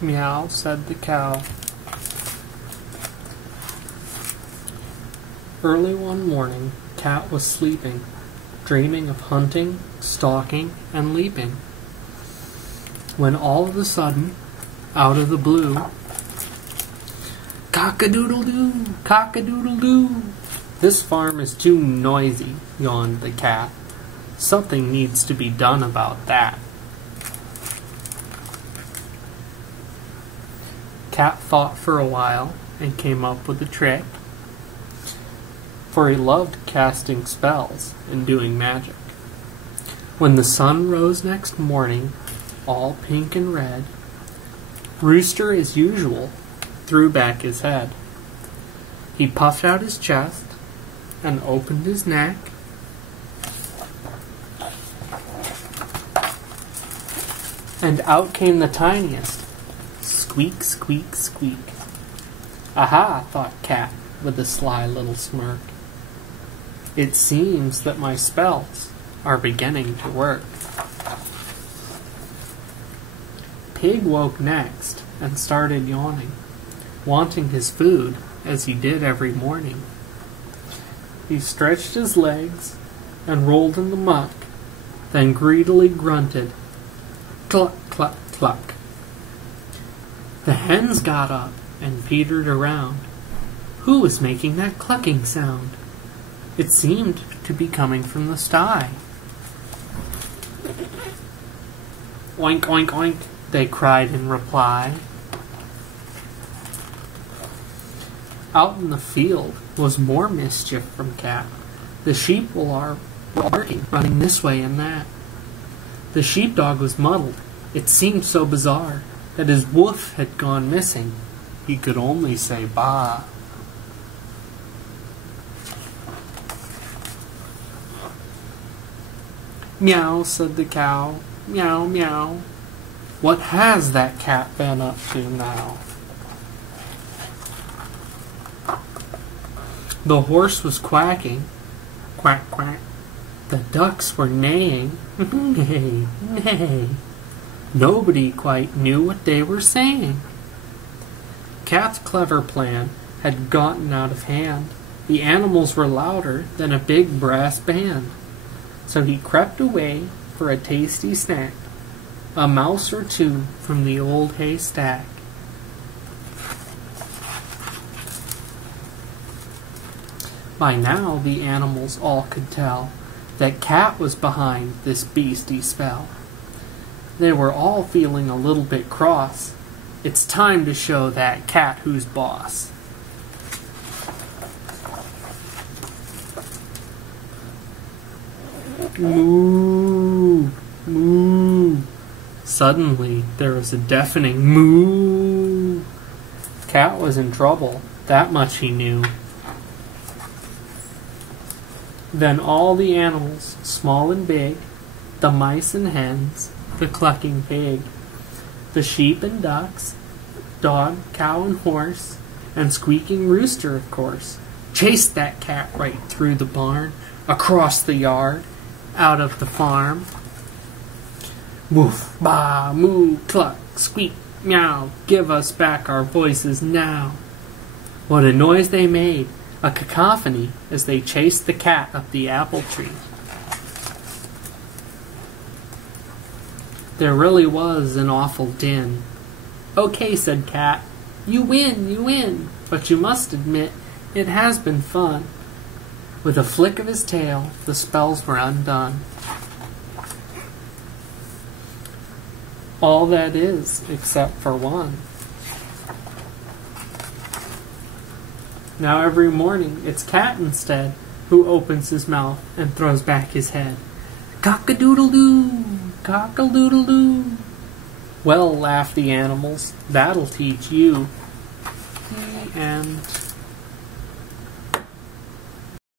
Meow said the cow. Early one morning, Cat was sleeping, dreaming of hunting, stalking, and leaping, when all of a sudden, out of the blue, cock-a-doodle-doo, cock-a-doodle-doo. This farm is too noisy, yawned the cat. Something needs to be done about that. Cat thought for a while and came up with a trick, for he loved casting spells and doing magic. When the sun rose next morning, all pink and red, Rooster, as usual, threw back his head. He puffed out his chest and opened his neck, and out came the tiniest. Squeak, squeak, squeak. Aha, thought Cat with a sly little smirk. It seems that my spells are beginning to work. Pig woke next and started yawning, wanting his food as he did every morning. He stretched his legs and rolled in the muck, then greedily grunted, cluck, cluck, cluck. The hens got up and petered around. Who was making that clucking sound? It seemed to be coming from the sty. Oink, oink, oink, they cried in reply. Out in the field was more mischief from Cat. The sheep were barking, running this way and that. The sheepdog was muddled. It seemed so bizarre that his woof had gone missing. He could only say baa. Meow, said the cow. Meow, meow. What has that cat been up to now? The horse was quacking. Quack, quack. The ducks were neighing. Neigh, neigh. Nobody quite knew what they were saying. Cat's clever plan had gotten out of hand. The animals were louder than a big brass band. So he crept away for a tasty snack, a mouse or two from the old haystack. By now the animals all could tell that Cat was behind this beastly spell. They were all feeling a little bit cross. It's time to show that cat who's boss. Moo, moo. Suddenly there was a deafening moo. Cat was in trouble, that much he knew. Then all the animals, small and big, the mice and hens, the clucking pig, the sheep and ducks, dog, cow and horse, and squeaking rooster, of course, chased that cat right through the barn, across the yard, out of the farm. Woof, bah, moo, cluck, squeak, meow, give us back our voices now. What a noise they made, a cacophony, as they chased the cat up the apple tree. There really was an awful din. Okay, said Cat, you win, but you must admit it has been fun. With a flick of his tail, the spells were undone. All that is, except for one. Now every morning it's Cat instead who opens his mouth and throws back his head. Cock-a-doodle-doo, cock-a-doodle-doo. Well, laughed the animals, that'll teach you. The end.